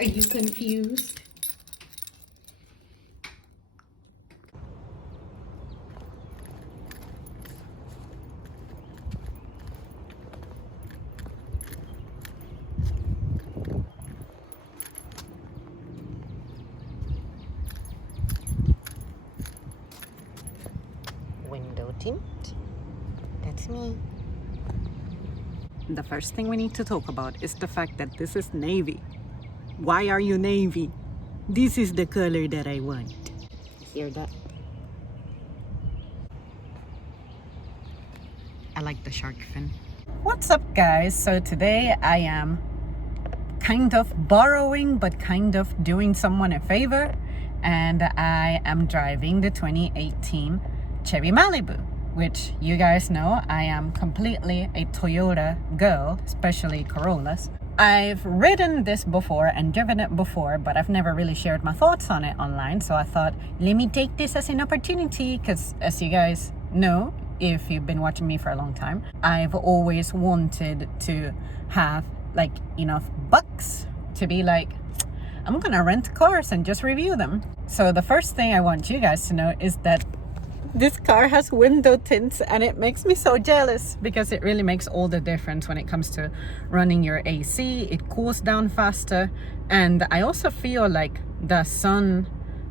Are you confused? Window tint. That's me. The first thing we need to talk about is the fact that this is navy. Why are you navy? This is the color that I want. Hear that? I like the shark fin. What's up, guys? So today I am kind of borrowing but kind of doing someone a favor, and I am driving the 2018 Chevy Malibu, which you guys know I am completely a Toyota girl, especially Corollas. I've ridden this before and driven it before, but I've never really shared my thoughts on it online, so I thought, let me take this as an opportunity, because as you guys know, if you've been watching me for a long time, I've always wanted to have like enough bucks to be like, I'm gonna rent cars and just review them. So the first thing I want you guys to know is that this car has window tints, and it makes me so jealous because it really makes all the difference when it comes to running your AC. It cools down faster, and I also feel like the sun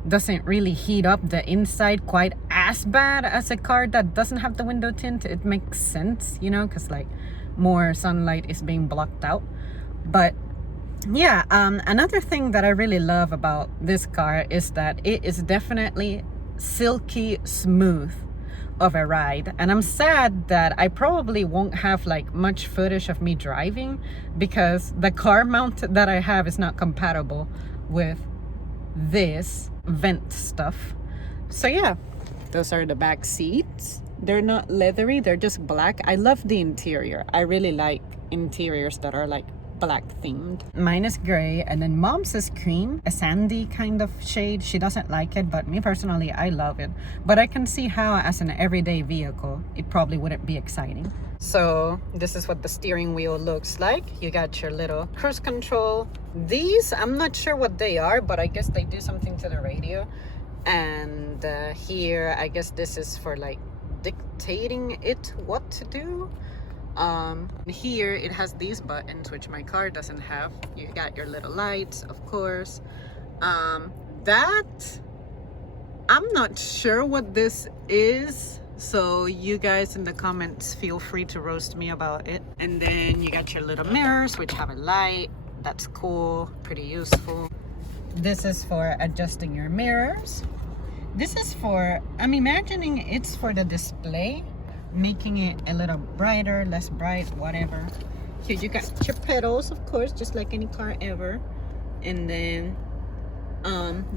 doesn't really heat up the inside quite as bad as a car that doesn't have the window tint. It makes sense, you know, because like more sunlight is being blocked out. But yeah, another thing that I really love about this car is that it is definitely silky smooth of a ride, and I'm sad that I probably won't have like much footage of me driving because the car mount that I have is not compatible with this vent stuff. So yeah, those are the back seats. They're not leathery, they're just black. I love the interior. I really like interiors that are like black themed. Mine is gray, and then mom's is cream, a sandy kind of shade. She doesn't like it, but me personally, I love it. But I can see how as an everyday vehicle it probably wouldn't be exciting. So this is what the steering wheel looks like. You got your little cruise control. These, I'm not sure what they are, but I guess they do something to the radio. And here, I guess this is for like dictating it what to do. Here it has these buttons, which my car doesn't have. You got your little lights, of course. That, I'm not sure what this is, so you guys in the comments feel free to roast me about it. And then you got your little mirrors, which have a light. That's cool, pretty useful. This is for adjusting your mirrors. This is for, I'm imagining it's for the display, making it a little brighter, less bright, whatever. Here you got your pedals, of course, just like any car ever. And then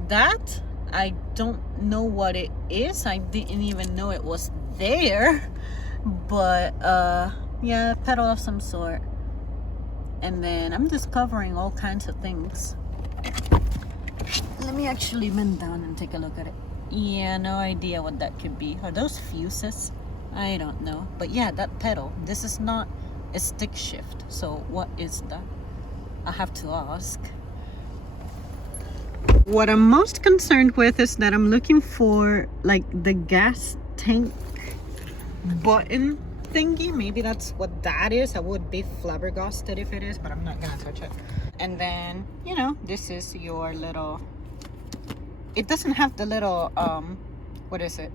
that, I don't know what it is. I didn't even know it was there. But yeah, pedal of some sort. And then I'm discovering all kinds of things. Let me actually bend down and take a look at it. Yeah, no idea what that could be. Are those fuses? I don't know. But yeah, that pedal, this is not a stick shift. So what is that? I have to ask. What I'm most concerned with is that I'm looking for like the gas tank button thingy. Maybe that's what that is. I would be flabbergasted if it is, but I'm not gonna touch it. And then, you know, this is your little, it doesn't have the little what is it,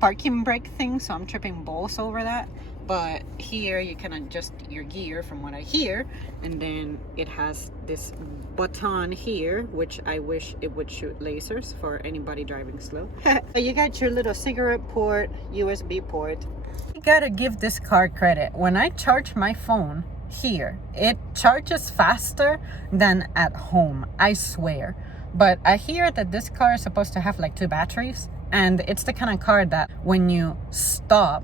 parking brake thing, so I'm tripping balls over that. But here you can adjust your gear from what I hear, and then it has this button here, which I wish it would shoot lasers for anybody driving slow. You got your little cigarette port, USB port. You gotta give this car credit. When I charge my phone here, it charges faster than at home, I swear. But I hear that this car is supposed to have like 2 batteries, and it's the kind of car that when you stop,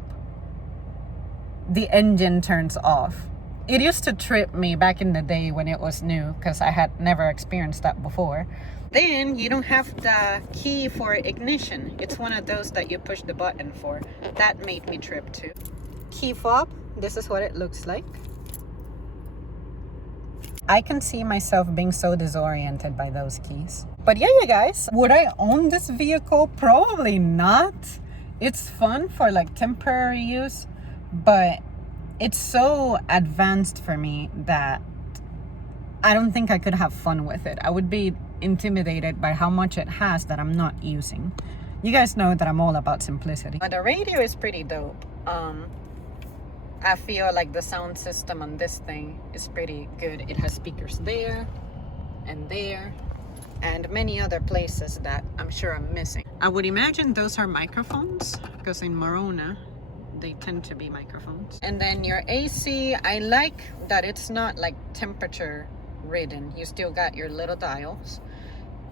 the engine turns off. It used to trip me back in the day when it was new, because I had never experienced that before. Then you don't have the key for ignition. It's one of those that you push the button for. That made me trip too. Key fob, this is what it looks like. I can see myself being so disoriented by those keys. But yeah, you guys, would I own this vehicle? Probably not. It's fun for like temporary use, but it's so advanced for me that I don't think I could have fun with it. I would be intimidated by how much it has that I'm not using. You guys know that I'm all about simplicity. But the radio is pretty dope. I feel like the sound system on this thing is pretty good. It has speakers there and many other places that I'm sure I'm missing. I would imagine those are microphones, because in Morona they tend to be microphones. And then your AC, I like that it's not like temperature ridden. You still got your little dials.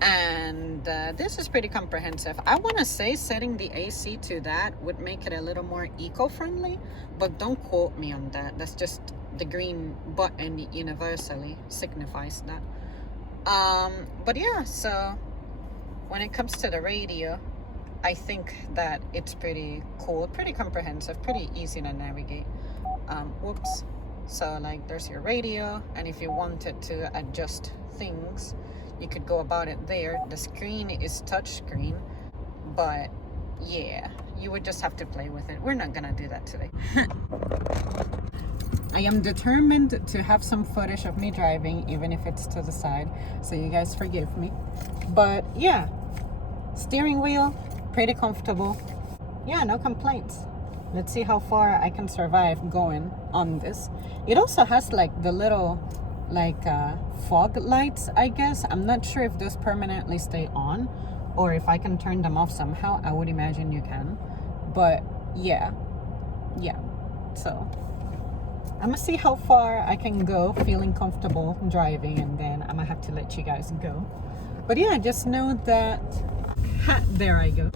And this is pretty comprehensive. I want to say setting the AC to that would make it a little more eco-friendly, but don't quote me on that. That's just the green button universally signifies that. But yeah, so when it comes to the radio, I think that it's pretty cool, pretty comprehensive, pretty easy to navigate. Whoops. So like there's your radio, and if you wanted to adjust things, you could go about it there. The screen is touch screen, but yeah, you would just have to play with it. We're not gonna do that today. I am determined to have some footage of me driving, even if it's to the side, so you guys forgive me. But yeah, steering wheel, pretty comfortable. Yeah, no complaints. Let's see how far I can survive going on this. It also has like the little fog lights, I guess. I'm not sure if those permanently stay on or if I can turn them off somehow. I would imagine you can, but yeah, so I'm gonna see how far I can go feeling comfortable driving, and then I'm gonna have to let you guys go. But yeah, just know that there I go.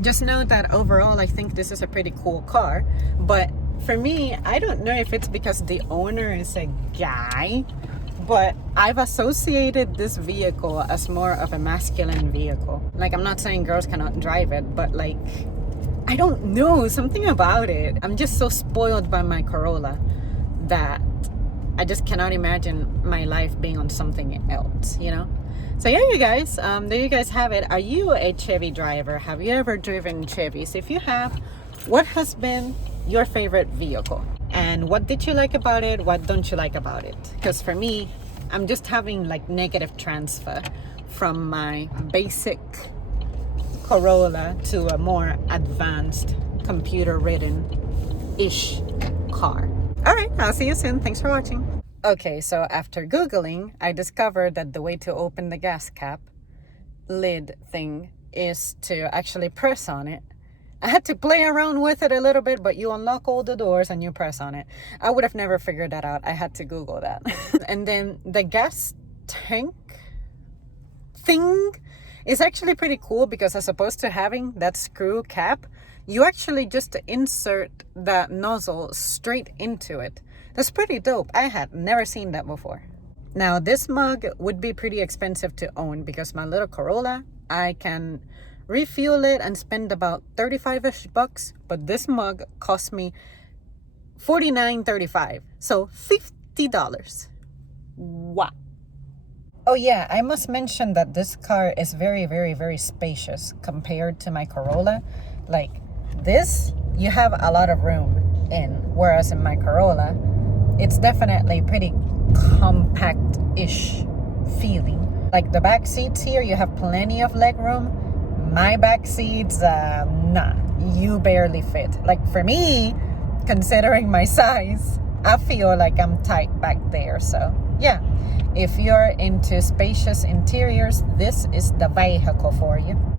Just know that overall I think this is a pretty cool car. But for me, I don't know if it's because the owner is a guy, but I've associated this vehicle as more of a masculine vehicle. Like, I'm not saying girls cannot drive it, but like, I don't know, something about it. I'm just so spoiled by my Corolla that I just cannot imagine my life being on something else, you know? So yeah, you guys, there you guys have it. Are you a Chevy driver? Have you ever driven Chevys? If you have, what has been your favorite vehicle? And what did you like about it? What don't you like about it? Because for me, I'm just having like negative transfer from my basic Corolla to a more advanced computer-ridden-ish car. All right, I'll see you soon. Thanks for watching. Okay, so after Googling, I discovered that the way to open the gas cap lid thing is to actually press on it. I had to play around with it a little bit, but you unlock all the doors and you press on it. I would have never figured that out. I had to Google that. And then the gas tank thing is actually pretty cool, because as opposed to having that screw cap, you actually just insert that nozzle straight into it. That's pretty dope. I had never seen that before. Now, this mug would be pretty expensive to own, because my little Corolla, I can refuel it and spend about 35-ish bucks, but this mug cost me $49.35, so $50. Wow. Oh yeah, I must mention that this car is very, very, very spacious compared to my Corolla. Like this, you have a lot of room in, whereas in my Corolla, it's definitely pretty compact-ish feeling. Like the back seats here, you have plenty of leg room. My back seats, nah, you barely fit. Like for me, considering my size, I feel like I'm tight back there. So yeah, if you're into spacious interiors, this is the vehicle for you.